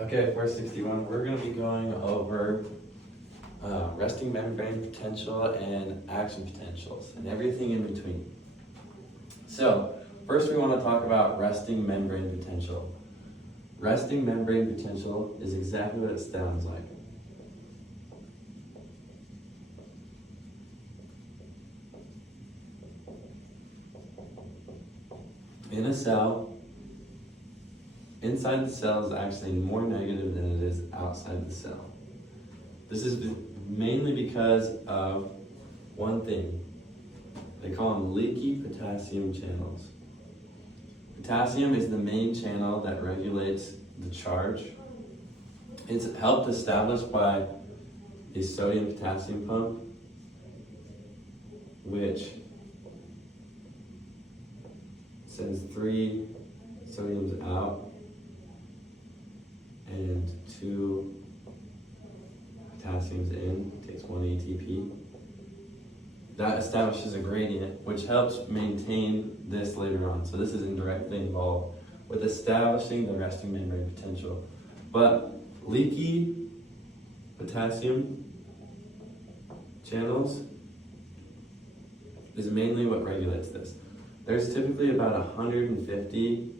Okay, 461, we're going to be going over resting membrane potential and action potentials and everything in between. So, first we want to talk about resting membrane potential. Resting membrane potential is exactly what it sounds like. In a cell, inside the cell is actually more negative than it is outside the cell. This is mainly because of one thing. They call them leaky potassium channels. Potassium is the main channel that regulates the charge. It's helped established by a sodium-potassium pump, which sends 3 sodiums out and 2 potassiums in, takes 1 ATP. That establishes a gradient, which helps maintain this later on. So this is indirectly involved with establishing the resting membrane potential. But leaky potassium channels is mainly what regulates this. There's typically about 150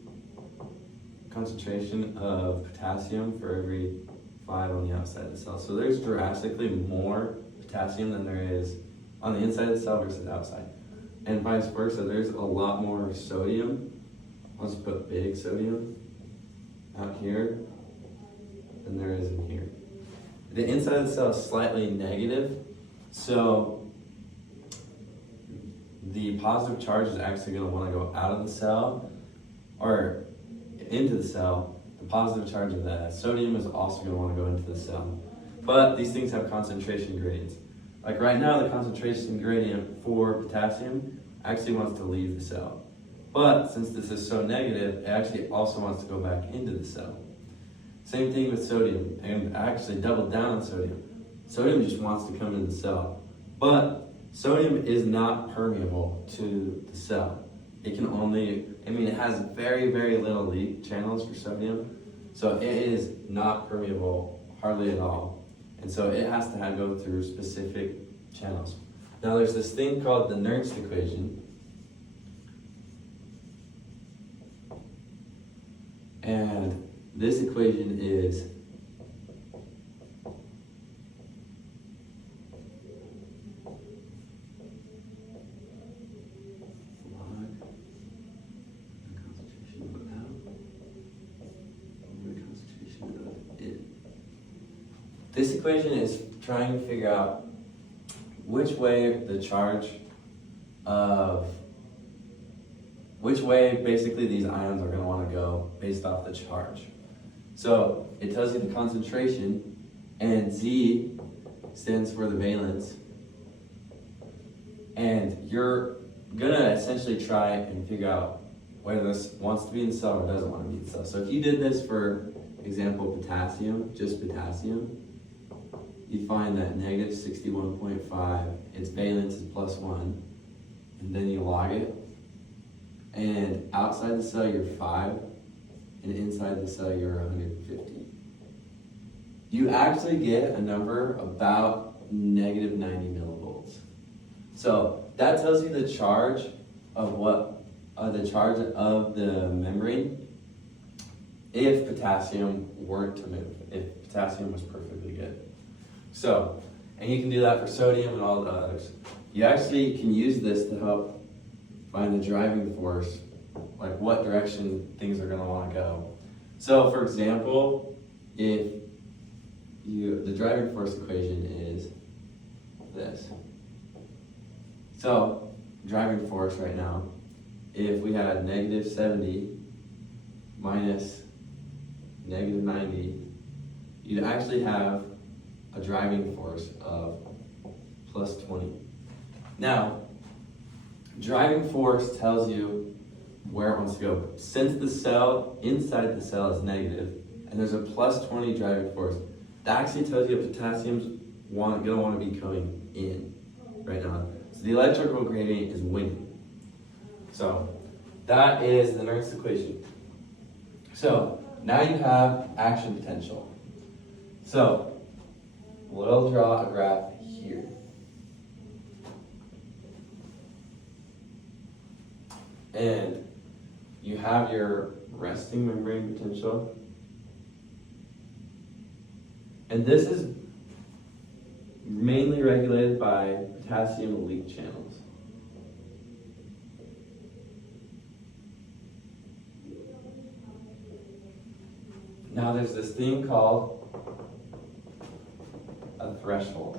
concentration of potassium for every 5 on the outside of the cell. So there's drastically more potassium than there is on the inside of the cell versus outside. And vice versa, there's a lot more sodium. Let's put big sodium out here than there is in here. The inside of the cell is slightly negative, so the positive charge is actually going to want to go out of the cell or into the cell. The positive charge of the sodium is also going to want to go into the cell. But these things have concentration gradients. Like right now, the concentration gradient for potassium actually wants to leave the cell. But since this is so negative, it actually also wants to go back into the cell. Same thing with sodium, and I actually doubled down on sodium. Sodium just wants to come into the cell. But sodium is not permeable to the cell. It can only, it has very, very little leak channels for sodium. So it is not permeable hardly at all. And so it has to go through specific channels. Now there's this thing called the Nernst equation. And this equation is This equation is trying to figure out which way basically these ions are going to want to go based off the charge. So it tells you the concentration, and Z stands for the valence. And you're going to essentially try and figure out whether this wants to be in the cell or doesn't want to be in the cell. So if you did this for example potassium, just potassium, you find that negative 61.5, its valence is +1, and then you log it. And outside the cell, you're 5, and inside the cell, you're 150. You actually get a number about negative 90 millivolts. So that tells you the charge of the membrane if potassium weren't to move, if potassium was perfectly good. So, and you can do that for sodium and all the others. You actually can use this to help find the driving force, like what direction things are going to want to go. So, for example, the driving force equation is this. So, driving force right now, if we had negative 70 minus negative 90, you'd actually have a driving force of +20. Now, driving force tells you where it wants to go. Since the cell, inside the cell is negative, and there's a +20 driving force, that actually tells you that potassium's going to want to be going in right now. So the electrical gradient is winning. So that is the Nernst equation. So now you have action potential. So we'll draw a graph here. And you have your resting membrane potential. And this is mainly regulated by potassium leak channels. Now there's this thing called a threshold.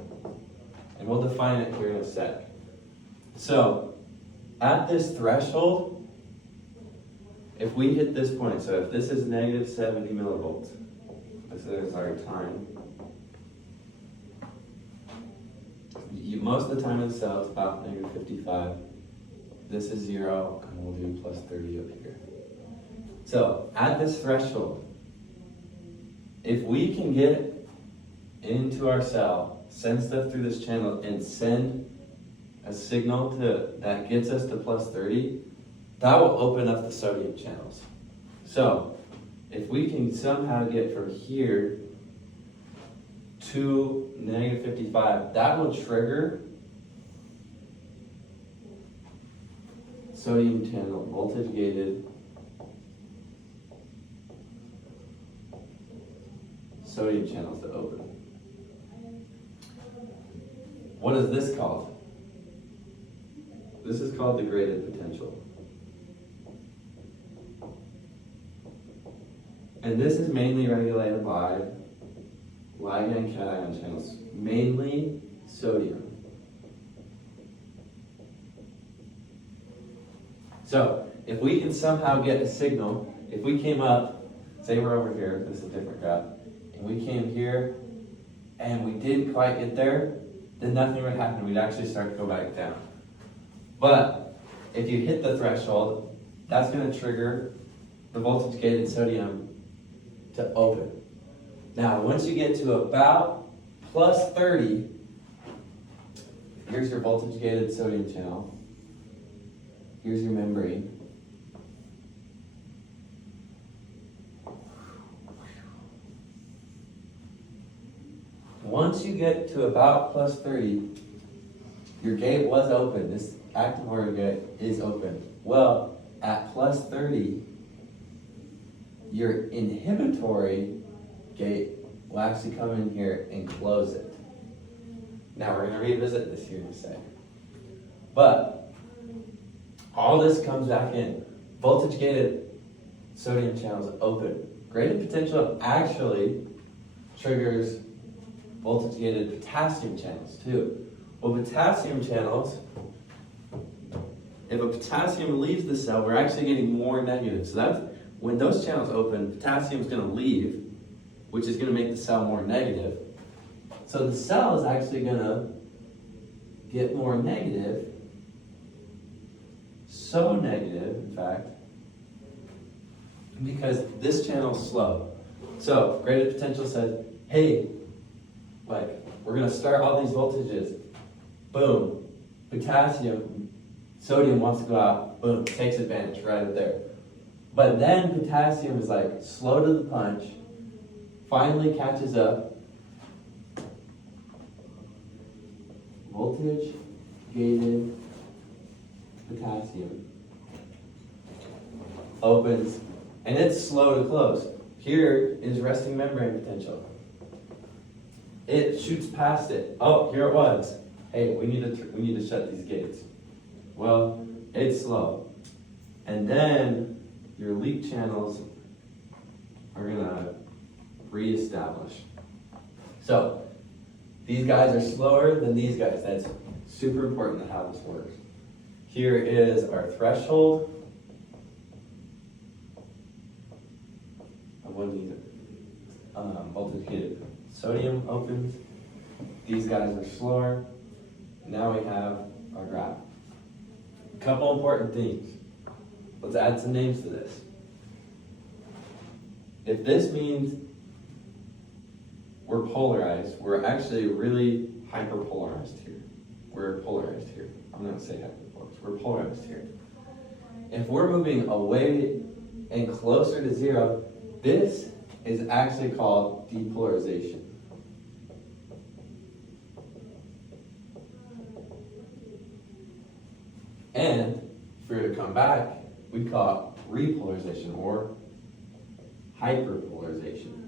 And we'll define it here in a sec. So at this threshold, if we hit this point, so if this is negative 70 millivolts, so there's our time. Most of the time in the cell it's about negative 55. This is 0, and we'll do plus 30 up here. So at this threshold, if we can get into our cell, send stuff through this channel, and send a signal that gets us to plus 30, that will open up the sodium channels. So if we can somehow get from here to negative 55, that will trigger sodium channel voltage gated sodium channels to open. What is this called? This is called the graded potential. And this is mainly regulated by ligand cation channels, mainly sodium. So if we can somehow get a signal, if we came up, say we're over here, this is a different graph, and we came here and we didn't quite get there, then nothing would happen. We'd actually start to go back down. But if you hit the threshold, that's going to trigger the voltage gated sodium to open. Now, once you get to about plus 30, here's your voltage gated sodium channel. Here's your membrane. Once you get to about plus 30, your gate was open. This active water gate is open. Well, at plus 30, your inhibitory gate will actually come in here and close it. Now we're going to revisit this here in a second. But all this comes back in. Voltage gated sodium channels open. Graded potential actually triggers voltage gated potassium channels too. Well, potassium channels, if a potassium leaves the cell, we're actually getting more negative. So that's when those channels open, potassium is going to leave, which is going to make the cell more negative. So the cell is actually going to get more negative, so negative, in fact, because this channel is slow. So graded potential says, hey, we're going to start all these voltages. Boom. Potassium, sodium wants to go out. Boom. Takes advantage right there. But then potassium is slow to the punch, finally catches up. Voltage gated potassium opens, and it's slow to close. Here is resting membrane potential. It shoots past it. Oh, here it was. Hey, we need to shut these gates. Well, it's slow. And then your leak channels are gonna reestablish. So these guys are slower than these guys. That's super important to how this works. Here is our threshold of when the voltage gated sodium opens. These guys are slower. Now we have our graph. A couple important things. Let's add some names to this. If this means we're polarized, we're actually really hyperpolarized here. We're polarized here. I'm not going to say hyperpolarized. We're polarized here. If we're moving away and closer to zero, This is actually called depolarization. And if we were to come back, we call it repolarization or hyperpolarization.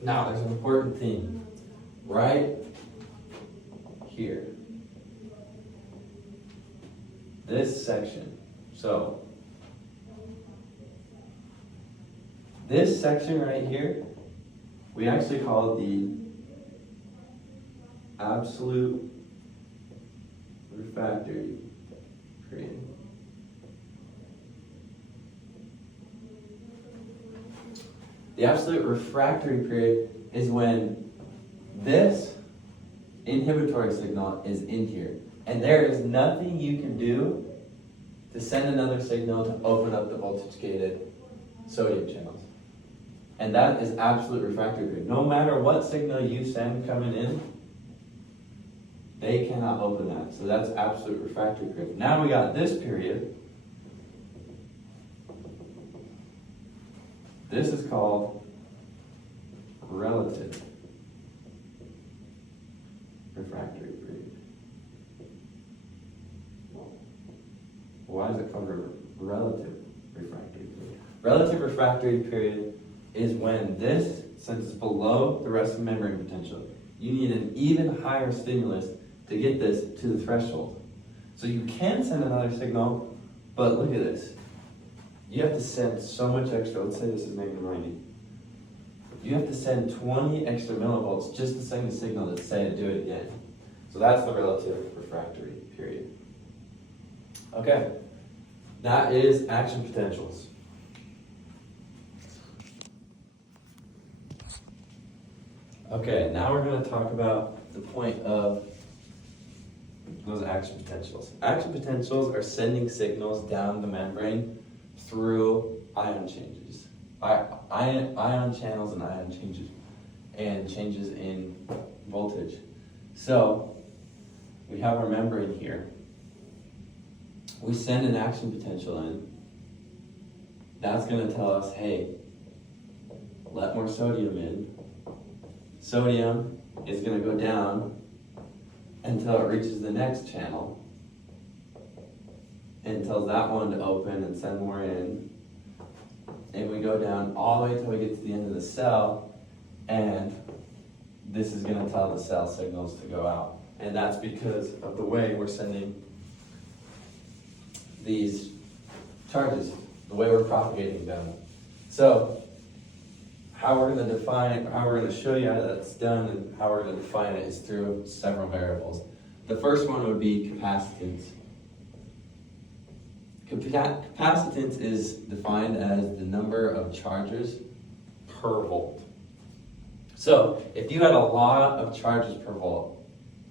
Now, there's an important thing right here. This section. So, this section right here, we actually call the absolute refractory period. The absolute refractory period is when this inhibitory signal is in here. And there is nothing you can do to send another signal to open up the voltage-gated sodium channels. And that is absolute refractory period. No matter what signal you send coming in, they cannot open that. So that's absolute refractory period. Now we got this period. This is called relative refractory period. Why is it called relative refractory period? Relative refractory period is when this, since it's below the resting membrane potential, you need an even higher stimulus to get this to the threshold. So you can send another signal, but look at this. You have to send so much extra. Let's say this is negative 90. You have to send 20 extra millivolts just to send a signal to say do it again. So that's the relative refractory period. Okay, that is action potentials. Okay, now we're going to talk about the point of those action potentials. Action potentials are sending signals down the membrane through ion changes. Ion channels and ion changes and changes in voltage. So we have our membrane here. We send an action potential in. That's going to tell us, hey, let more sodium in. Sodium is going to go down until it reaches the next channel and tells that one to open and send more in. And we go down all the way until we get to the end of the cell, and this is going to tell the cell signals to go out. And that's because of the way we're sending these charges, the way we're propagating them. So how we're going to show you how that's done and how we're going to define it is through several variables. The first one would be capacitance. Capacitance is defined as the number of charges per volt. So if you had a lot of charges per volt,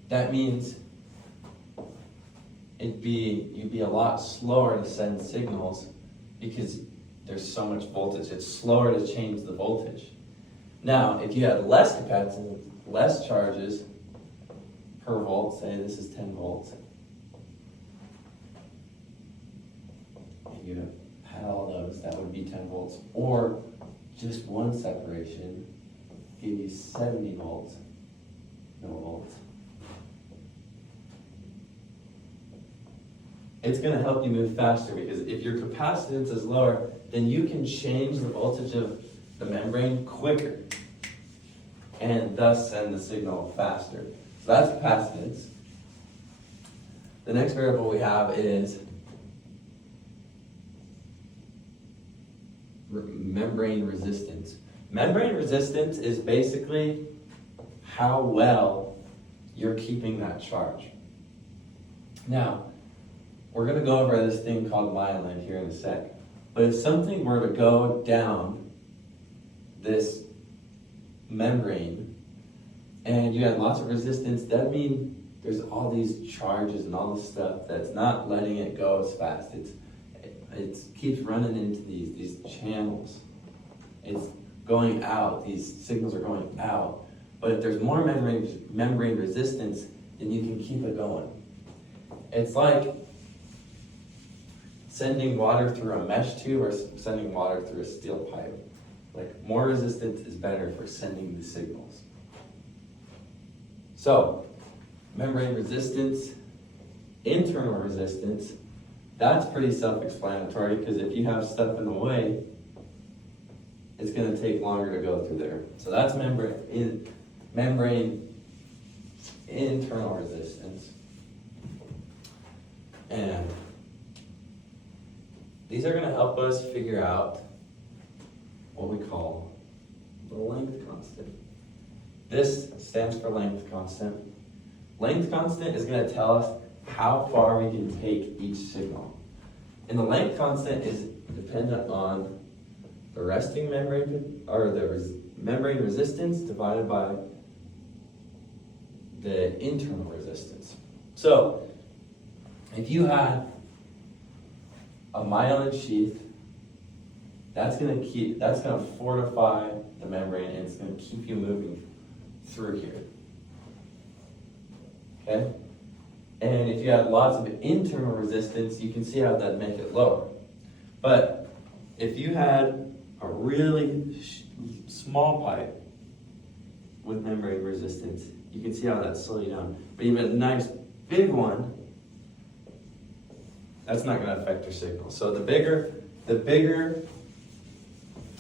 that means you'd be a lot slower to send signals because there's so much voltage. It's slower to change the voltage. Now, if you had less capacitance, less charges per volt, say this is 10 volts, and you had all those, that would be 10 volts. Or just one separation give you 70 volts, millivolts. It's going to help you move faster because if your capacitance is lower, then you can change the voltage of the membrane quicker and thus send the signal faster. So that's capacitance. The next variable we have is membrane resistance. Membrane resistance is basically how well you're keeping that charge. Now, we're going to go over this thing called myelin here in a sec. But if something were to go down this membrane and you had lots of resistance, that means there's all these charges and all this stuff that's not letting it go as fast. It keeps running into these channels. It's going out. These signals are going out. But if there's more membrane resistance, then you can keep it going. It's like sending water through a mesh tube or sending water through a steel pipe. Like, more resistance is better for sending the signals. So, membrane resistance, internal resistance, that's pretty self-explanatory because if you have stuff in the way, it's going to take longer to go through there. So that's membrane internal resistance. And these are going to help us figure out what we call the length constant. This stands for length constant. Length constant is going to tell us how far we can take each signal. And the length constant is dependent on the resting membrane, or the membrane resistance divided by the internal resistance. So, if you had a myelin sheath, that's gonna fortify the membrane and it's gonna keep you moving through here. Okay? And if you have lots of internal resistance, you can see how that'd make it lower. But if you had a really small pipe with membrane resistance, you can see how that slows you down. But even a nice big one, that's not going to affect your signal. So the bigger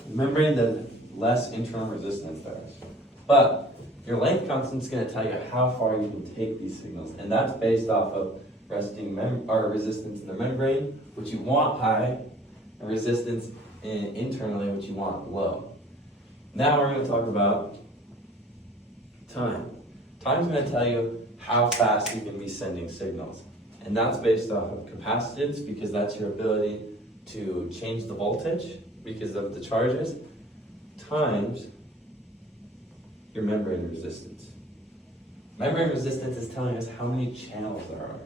membrane, the less internal resistance there is. But your length constant is going to tell you how far you can take these signals, and that's based off of resistance in the membrane, which you want high, and resistance internally, which you want low. Now we're going to talk about time. Time's going to tell you how fast you can be sending signals, and that's based off of capacitance, because that's your ability to change the voltage because of the charges, times your membrane resistance. Membrane resistance is telling us how many channels there are.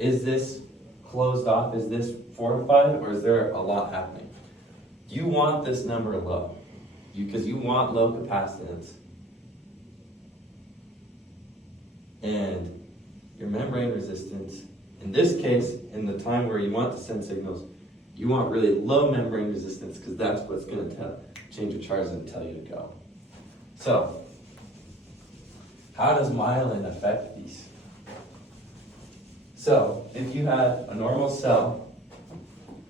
Is this closed off? Is this fortified? Or is there a lot happening? You want this number low because you want low capacitance. And your membrane resistance, in this case, in the time where you want to send signals, you want really low membrane resistance because that's what's going to change your charges and tell you to go. So, how does myelin affect these? So, if you had a normal cell,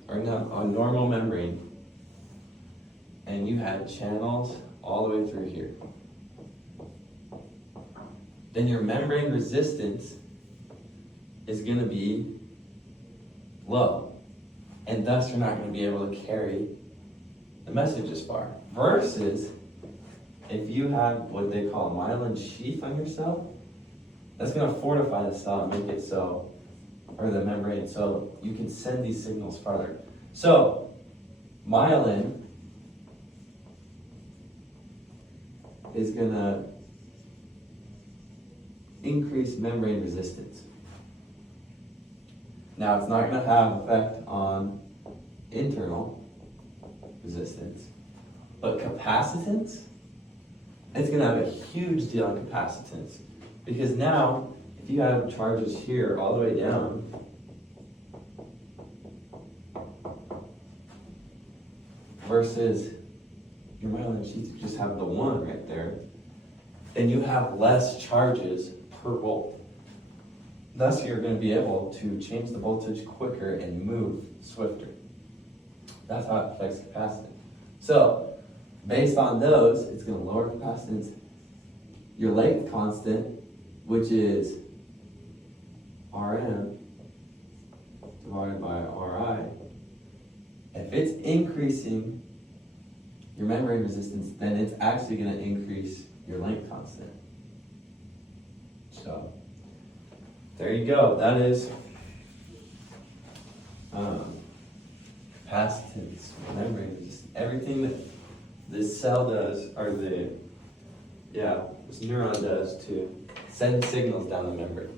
or a normal membrane, and you had channels all the way through here, then your membrane resistance is going to be low. And thus you're not going to be able to carry the message as far. Versus, if you have what they call a myelin sheath on your cell, that's going to fortify the cell and make it so, or the membrane, so you can send these signals farther. So, myelin is going to increase membrane resistance. Now, it's not going to have effect on internal resistance, but capacitance, it's going to have a huge deal on capacitance, because now, if you have charges here all the way down, versus your myelin sheath, you just have the one right there, then you have less charges per volt. Thus, you're going to be able to change the voltage quicker and move swifter. That's how it affects capacitance. So, based on those, it's going to lower capacitance. Your length constant, which is Rm divided by Ri, if it's increasing your membrane resistance, then it's actually going to increase your length constant. So, there you go. That is capacitance, membrane resistance, everything that this cell does, or this neuron does to send signals down the membrane.